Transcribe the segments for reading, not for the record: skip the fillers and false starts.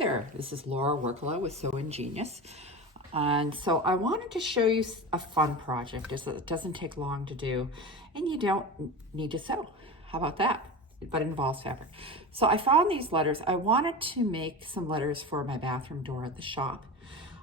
there, this is Laura Workala with So Ingenious. And so I wanted to show you a fun project. It doesn't take long to do and you don't need to sew. How about that? But it involves fabric. So I found these letters. I wanted to make some letters for my bathroom door at the shop.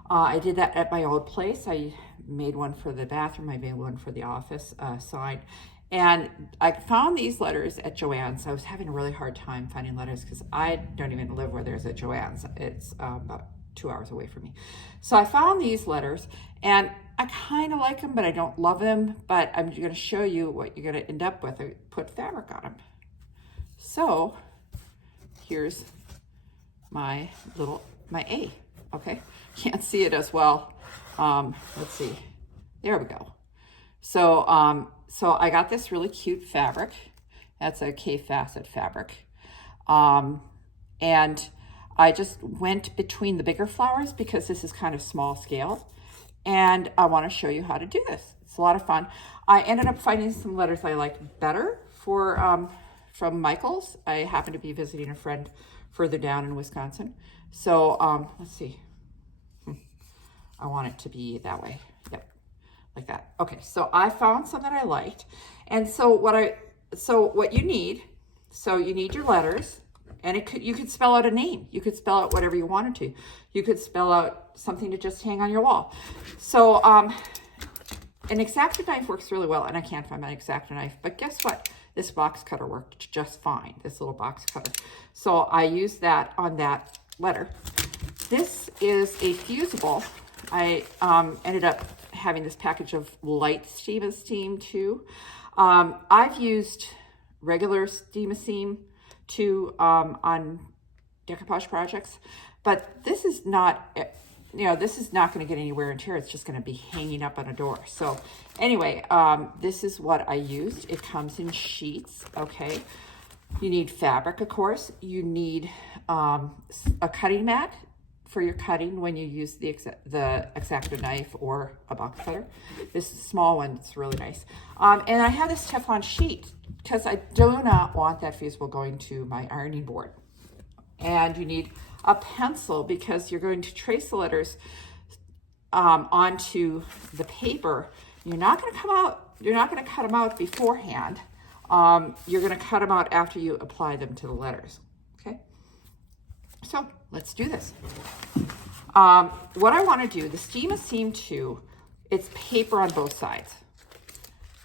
I did that at my old place. I made one for the bathroom. I made one for the office sign. And I found these letters at Joann's. I was having a really hard time finding letters because I don't even live where there's a Joann's. It's about 2 hours away from me. So I found these letters and I kind of like them, but I don't love them. But I'm going to show you what you're going to end up with. I put fabric on them. So here's my A, okay? Can't see it as well. Let's see. There we go. So, so I got this really cute fabric. That's a K-facet fabric. And I just went between the bigger flowers because this is kind of small scale. And I want to show you how to do this. It's a lot of fun. I ended up finding some letters I liked better for, from Michael's. I happen to be visiting a friend further down in Wisconsin. So let's see. I want it to be that way. Yep, like that. Okay, so I found some that I liked. And so what you need, so you need your letters, and you could spell out a name. You could spell out whatever you wanted to. You could spell out something to just hang on your wall. So an X-Acto knife works really well, and I can't find my X-Acto knife, but guess what? This box cutter worked just fine, this little box cutter. So I used that on that letter. This is a fusible. I ended up having this package of Lite Steam too. I've used regular Steam too on decoupage projects, but this is not, this is not going to get any wear and tear. It's just going to be hanging up on a door. So anyway, this is what I used. It comes in sheets, okay? You need fabric, of course. You need a cutting mat for your cutting when you use the X-Acto knife or a box cutter. This small one, it's really nice. And I have this Teflon sheet because I do not want that fusible going to my ironing board. And you need a pencil because you're going to trace the letters onto the paper. You're not going to cut them out beforehand. You're going to cut them out after you apply them to the letters. Okay, so let's do this. What I want to do, the Steam 2, it's paper on both sides.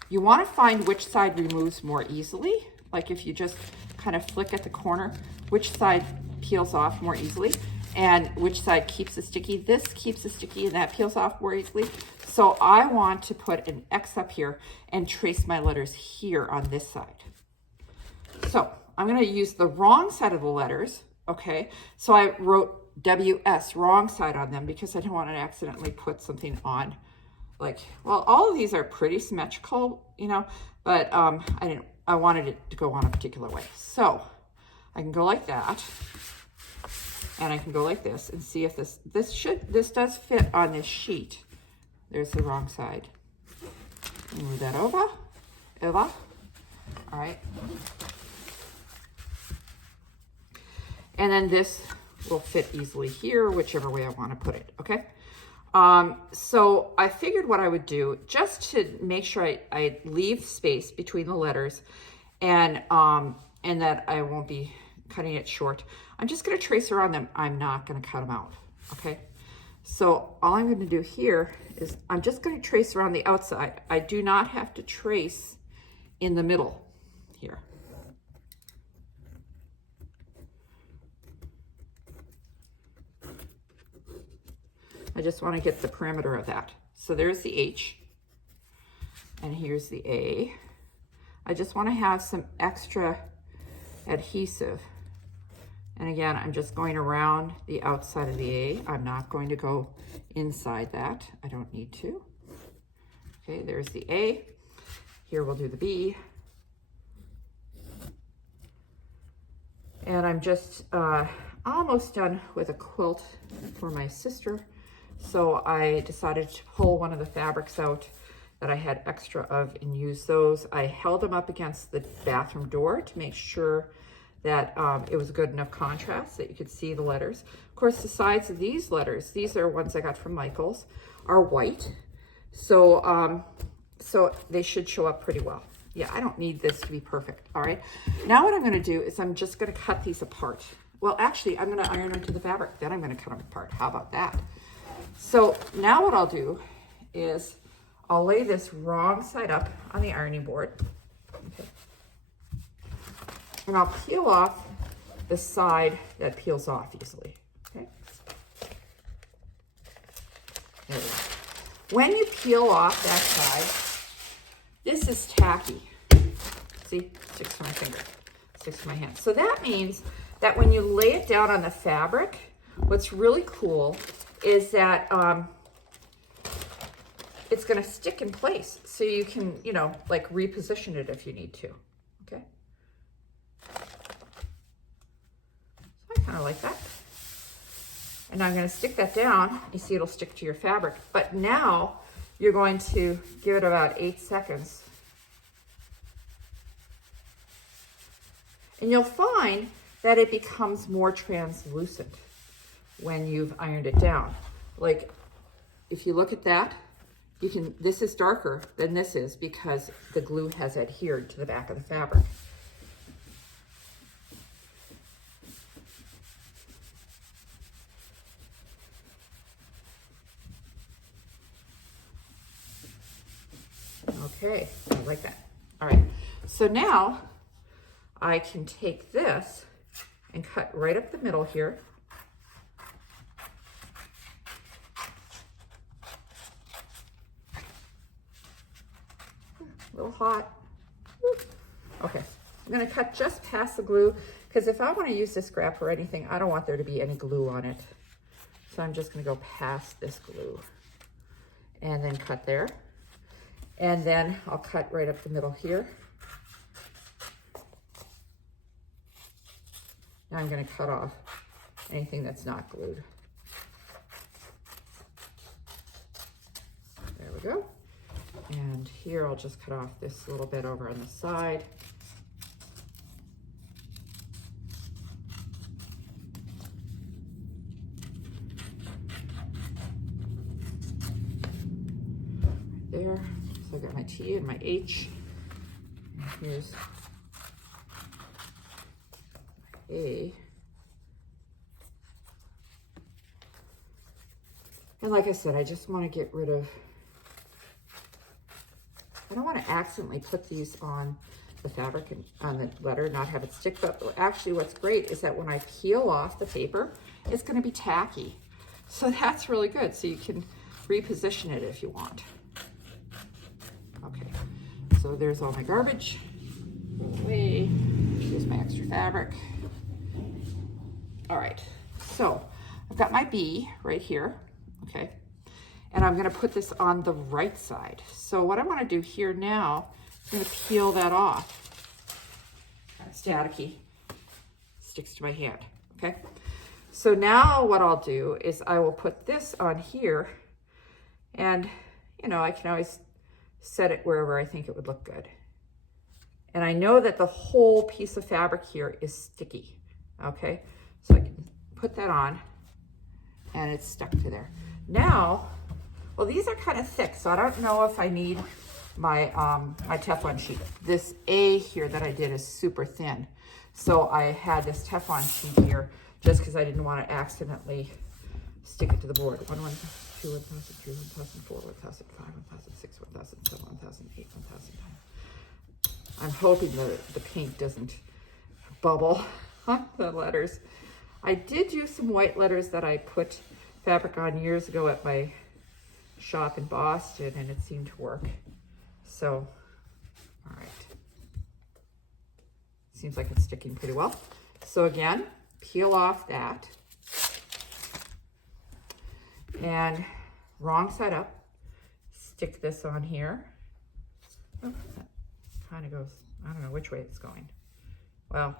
You want to find which side removes more easily. Like if you just kind of flick at the corner, which side peels off more easily and which side keeps it sticky. This keeps it sticky and that peels off more easily. So I want to put an X up here and trace my letters here on this side. So I'm going to use the wrong side of the letters. Okay, so I wrote WS wrong side on them because I don't want to accidentally put something on. Like, well, all of these are pretty symmetrical, but I wanted it to go on a particular way. So I can go like that, and I can go like this and see if this does fit on this sheet. There's the wrong side. Move that over. All right. And then this will fit easily here, whichever way I want to put it, okay? So I figured what I would do, just to make sure I leave space between the letters and that I won't be cutting it short, I'm just going to trace around them. I'm not going to cut them out, okay? So all I'm going to do here is I'm just going to trace around the outside. I do not have to trace in the middle here. I just want to get the perimeter of that. So there's the H, and here's the A. I just want to have some extra adhesive. And again, I'm just going around the outside of the A. I'm not going to go inside that. I don't need to. Okay, there's the A. Here we'll do the B. And I'm just almost done with a quilt for my sister. So I decided to pull one of the fabrics out that I had extra of and use those. I held them up against the bathroom door to make sure that it was good enough contrast that you could see the letters. Of course, the sides of these letters, these are ones I got from Michael's, are white. So, so they should show up pretty well. Yeah, I don't need this to be perfect. All right. Now what I'm going to do is I'm just going to cut these apart. Well, actually, I'm going to iron them to the fabric. Then I'm going to cut them apart. How about that? So now what I'll do is I'll lay this wrong side up on the ironing board. Okay. And I'll peel off the side that peels off easily. Okay. There we go. When you peel off that side, this is tacky. See, sticks to my finger, sticks to my hand. So that means that when you lay it down on the fabric, what's really cool is that it's gonna stick in place. So you can, you know, like reposition it if you need to, okay? So I kind of like that. And I'm gonna stick that down. You see it'll stick to your fabric. But now you're going to give it about 8 seconds. And you'll find that it becomes more translucent when you've ironed it down. Like if you look at that, you can, this is darker than this is because the glue has adhered to the back of the fabric. Okay, I like that. All right, so now I can take this and cut right up the middle here. A little hot. Okay, I'm gonna cut just past the glue because if I want to use this scrap or anything, I don't want there to be any glue on it. So I'm just gonna go past this glue and then cut there. And then I'll cut right up the middle here. Now I'm going to cut off anything that's not glued. There we go. And here I'll just cut off this little bit over on the side. Right there. So I've got my T and my H. And here's my A. And like I said, I just want to get rid of, I don't want to accidentally put these on the fabric and on the letter, not have it stick, but actually what's great is that when I peel off the paper, it's going to be tacky. So that's really good. So you can reposition it if you want. Okay, so there's all my garbage. Go away. Here's my extra fabric. All right, so I've got my B right here, okay? And I'm gonna put this on the right side. So what I'm gonna do here now, I'm gonna peel that off. Kind of staticky, sticks to my hand, okay? So now what I'll do is I will put this on here and, you know, I can always set it wherever I think it would look good. And I know that the whole piece of fabric here is sticky, okay? So I can put that on and it's stuck to there. Now, well, these are kind of thick, so I don't know if I need my, my Teflon sheet. This A here that I did is super thin. So I had this Teflon sheet here just because I didn't want to accidentally stick it to the board. 1, 1, 2, 1003, 1004, 1005, 1006, 1007, 1008, 1009. I'm hoping the paint doesn't bubble on the letters. I did use some white letters that I put fabric on years ago at my shop in Boston, and it seemed to work. So, all right. Seems like it's sticking pretty well. So again, peel off that. And wrong side up, stick this on here. Oh, that kind of goes, I don't know which way it's going. Well,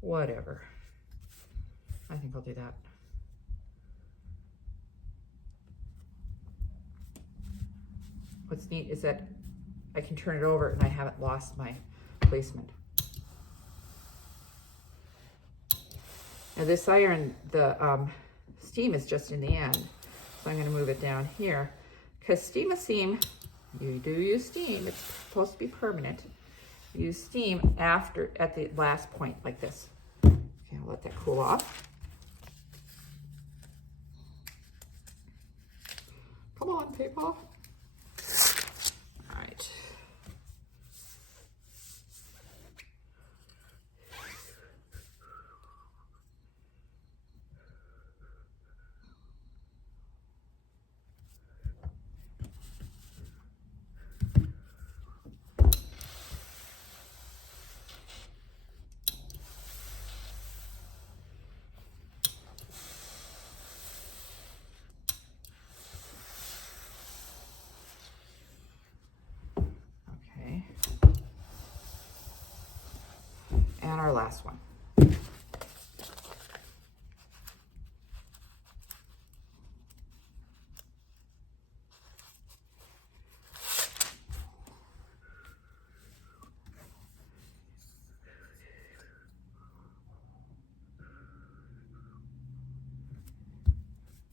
whatever. I think I'll do that. What's neat is that I can turn it over and I haven't lost my placement. Now this iron, the steam is just in the end. So I'm gonna move it down here. Because steam is steam, you do use steam, it's supposed to be permanent. Use steam after, at the last point like this. Okay, I'll let that cool off. Come on, tape off. All right. And our last one.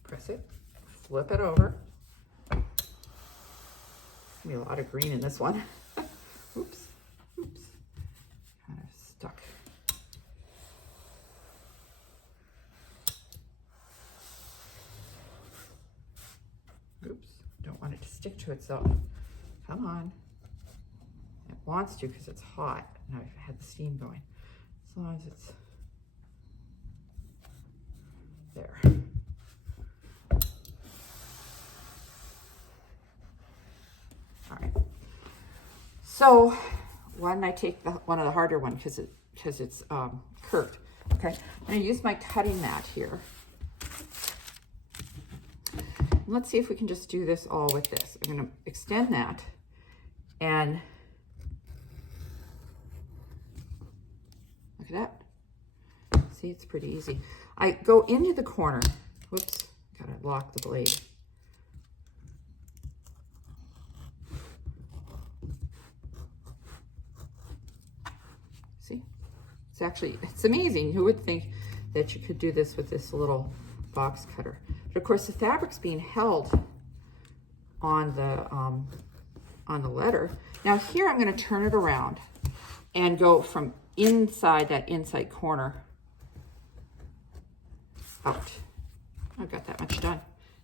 Press it, flip it over. There's gonna be a lot of green in this one. Oops. Kind of stuck. Oops, don't want it to stick to itself. Come on. It wants to because it's hot. Now I've had the steam going. As long as it's there. All right. So why don't I take one of the harder one because it's curved. Okay, I'm gonna use my cutting mat here. Let's see if we can just do this all with this. I'm gonna extend that and look at that. See, it's pretty easy. I go into the corner. Whoops, gotta lock the blade. See, it's amazing. Who would think that you could do this with this little box cutter? But of course, the fabric's being held on the letter. Now here, I'm going to turn it around and go from inside that inside corner out. I've got that much done.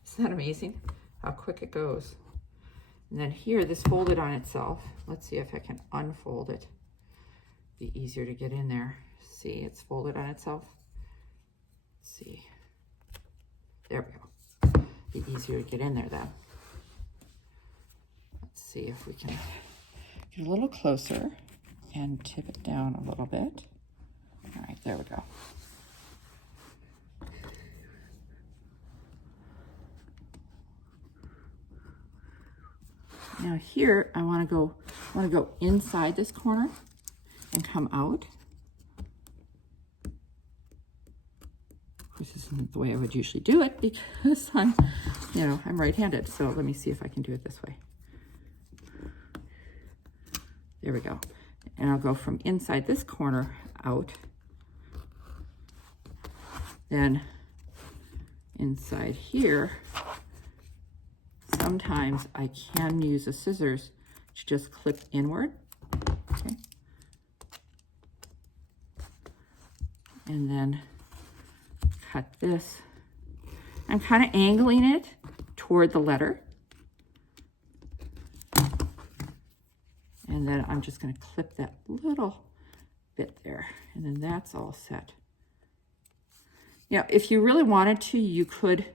Isn't that amazing? How quick it goes. And then here, this folded on itself. Let's see if I can unfold it. Be easier to get in there. See, it's folded on itself. Let's see. There we go. Be easier to get in there then. Let's see if we can get a little closer and tip it down a little bit. All right, there we go. Now here, I want to go inside this corner and come out. Of course, this isn't the way I would usually do it because I'm right-handed. So let me see if I can do it this way. There we go. And I'll go from inside this corner out. Then inside here, sometimes I can use the scissors to just clip inward. Okay. And then cut this. I'm kind of angling it toward the letter. And then I'm just going to clip that little bit there. And then that's all set. Now, if you really wanted to, you could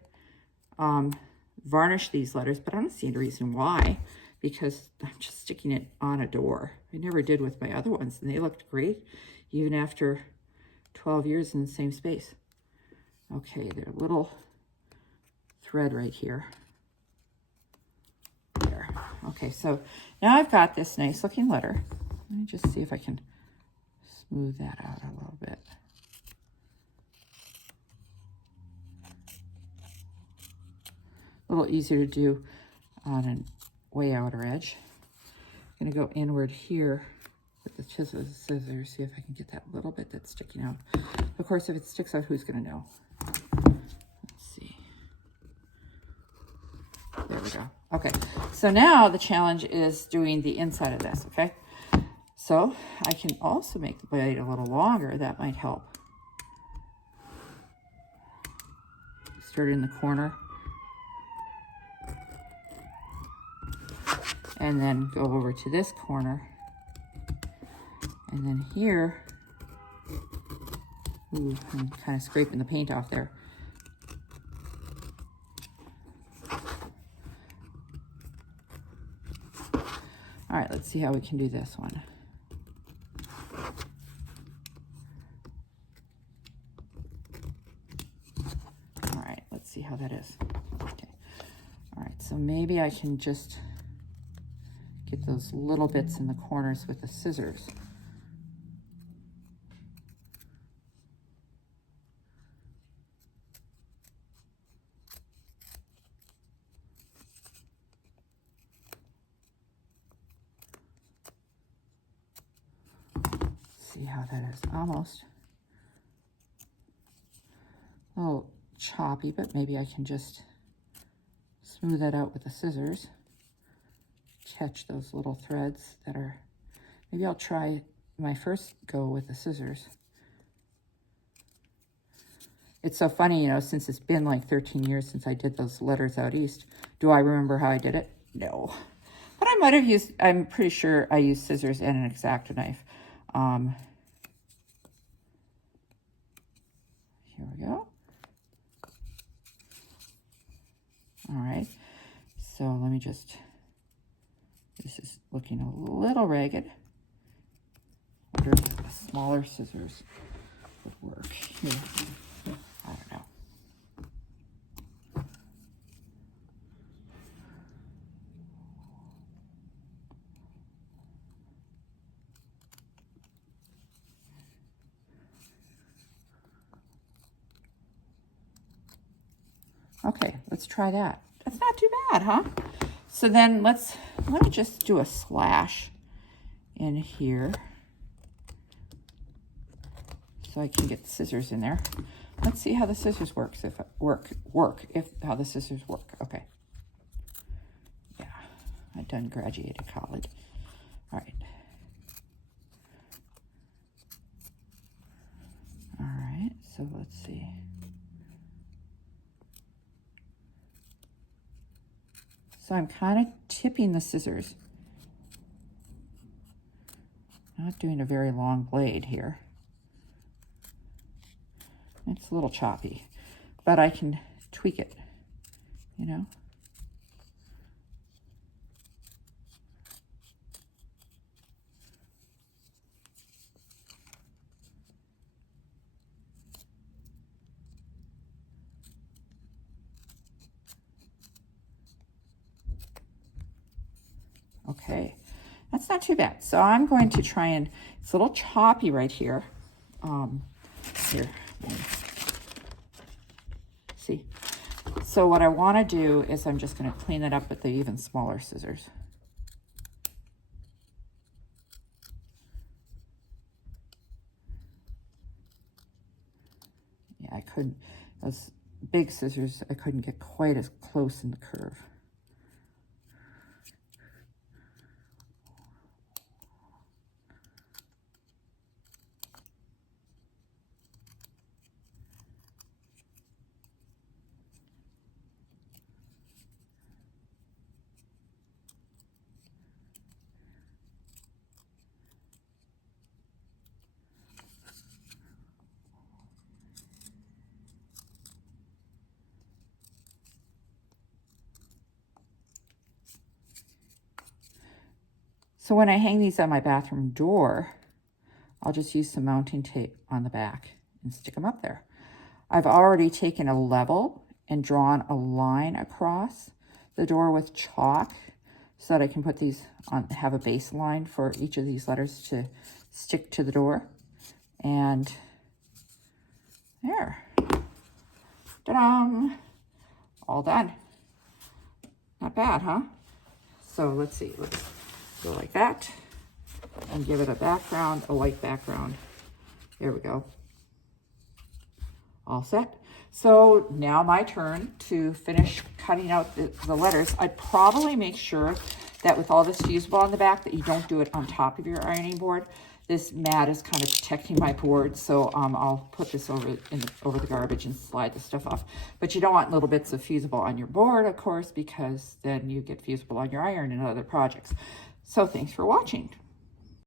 varnish these letters, but I don't see any reason why, because I'm just sticking it on a door. I never did with my other ones, and they looked great, even after 12 years in the same space. Okay, there's a little thread right here. There. Okay, so now I've got this nice looking letter. Let me just see if I can smooth that out a little bit. A little easier to do on a way outer edge. I'm going to go inward here with the scissors, see if I can get that little bit that's sticking out. Of course, if it sticks out, who's going to know? Let's see. There we go. Okay, so now the challenge is doing the inside of this, okay? So I can also make the blade a little longer. That might help. Start in the corner. And then go over to this corner. And then here, ooh, I'm kind of scraping the paint off there. All right, let's see how we can do this one. All right, let's see how that is. Okay. All right, so maybe I can just get those little bits in the corners with the scissors. See how that is. Almost a little choppy, but maybe I can just smooth that out with the scissors. Catch those little threads that are, maybe I'll try my first go with the scissors. It's so funny, you know, since it's been like 13 years since I did those letters out east. Do I remember how I did it? No. But I might have used, I'm pretty sure I used scissors and an X-Acto knife. Here we go. All right. So let me just, this is looking a little ragged. I wonder if the smaller scissors would work. Here. I don't know. Okay, let's try that. That's not too bad, huh? So then let me just do a slash in here so I can get the scissors in there. Let's see how the scissors works. If how the scissors work. Okay. Yeah, I've done graduated college. All right. All right. So let's see. So I'm kind of tipping the scissors. Not doing a very long blade here. It's a little choppy, but I can tweak it, you know? Okay, that's not too bad. So I'm going to try and, it's a little choppy right here. Here, see? So what I want to do is I'm just going to clean it up with the even smaller scissors. Yeah, I couldn't, those big scissors, I couldn't get quite as close in the curve. So when I hang these on my bathroom door, I'll just use some mounting tape on the back and stick them up there. I've already taken a level and drawn a line across the door with chalk so that I can put these on, have a baseline for each of these letters to stick to the door. And there. Ta-da! All done. Not bad, huh? So let's see. Let's go like that and give it a background, a white background. There we go. All set. So now my turn to finish cutting out the letters. I'd probably make sure that with all this fusible on the back that you don't do it on top of your ironing board. This mat is kind of protecting my board, so I'll put this over the garbage and slide the stuff off. But you don't want little bits of fusible on your board, of course, because then you get fusible on your iron and other projects. So thanks for watching.